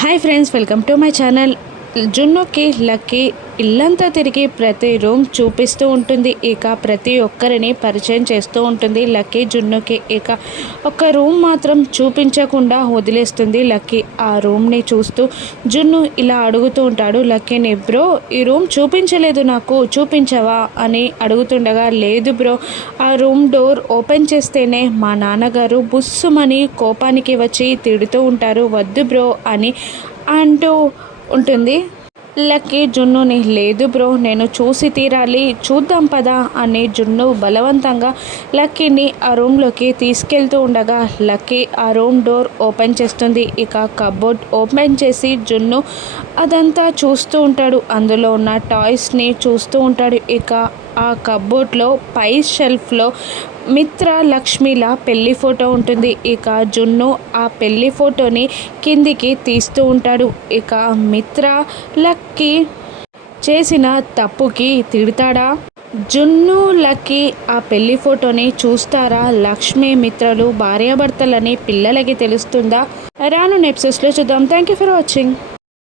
Hi friends, welcome to my channel. జున్నుకి lucky ఇల్లంతా తిరిగి ప్రతి రూమ్ చూపిస్తూ ఉంటుంది. ఇక ప్రతి ఒక్కరిని పరిచయం చేస్తూ ఉంటుంది లక్కీ జున్నుకి. ఇక ఒక రూమ్ మాత్రం చూపించకుండా వదిలేస్తుంది లక్కీ. ఆ రూమ్ని చూస్తూ జున్ను ఇలా అడుగుతూ ఉంటాడు లక్కీని, బ్రో ఈ రూమ్ చూపించలేదు, నాకు చూపించవా అని అడుగుతుండగా, లేదు బ్రో, ఆ రూమ్ డోర్ ఓపెన్ చేస్తేనే మా నాన్నగారు బుస్సుమని కోపానికి వచ్చి తిడుతూ ఉంటారు, వద్దు బ్రో అని అంటూ ఉంటుంది. లక్కీ జున్నుని, లేదు బ్రో నేను చూసి తీరాలి, చూద్దాం పదా అని జున్ను బలవంతంగా లక్కీని ఆ రూమ్లోకి తీసుకెళ్తూ ఉండగా లక్కీ ఆ రూమ్ డోర్ ఓపెన్ చేస్తుంది. ఇక కబోర్డ్ ఓపెన్ చేసి జున్ను అదంతా చూస్తూ ఉంటాడు. అందులో ఉన్న టాయ్స్ని చూస్తూ ఉంటాడు. ఇక ఆ కబోర్డ్లో పై షెల్ఫ్లో మిత్ర లక్ష్మిల పెళ్లి ఫోటో ఉంటుంది. ఇక జున్ను ఆ పెళ్లి ఫోటోని కిందికి తీస్తూ ఉంటాడు. ఇక మిత్ర లక్కీ చేసిన తప్పుకి తిడతాడా? జున్ను లక్కీ ఆ పెళ్లి ఫోటోని చూస్తారా? లక్ష్మి మిత్రలు భార్యాభర్తలని పిల్లలకి తెలుస్తుందా? రాను ఎపిసోడ్స్లో చూద్దాం. Thank you for watching.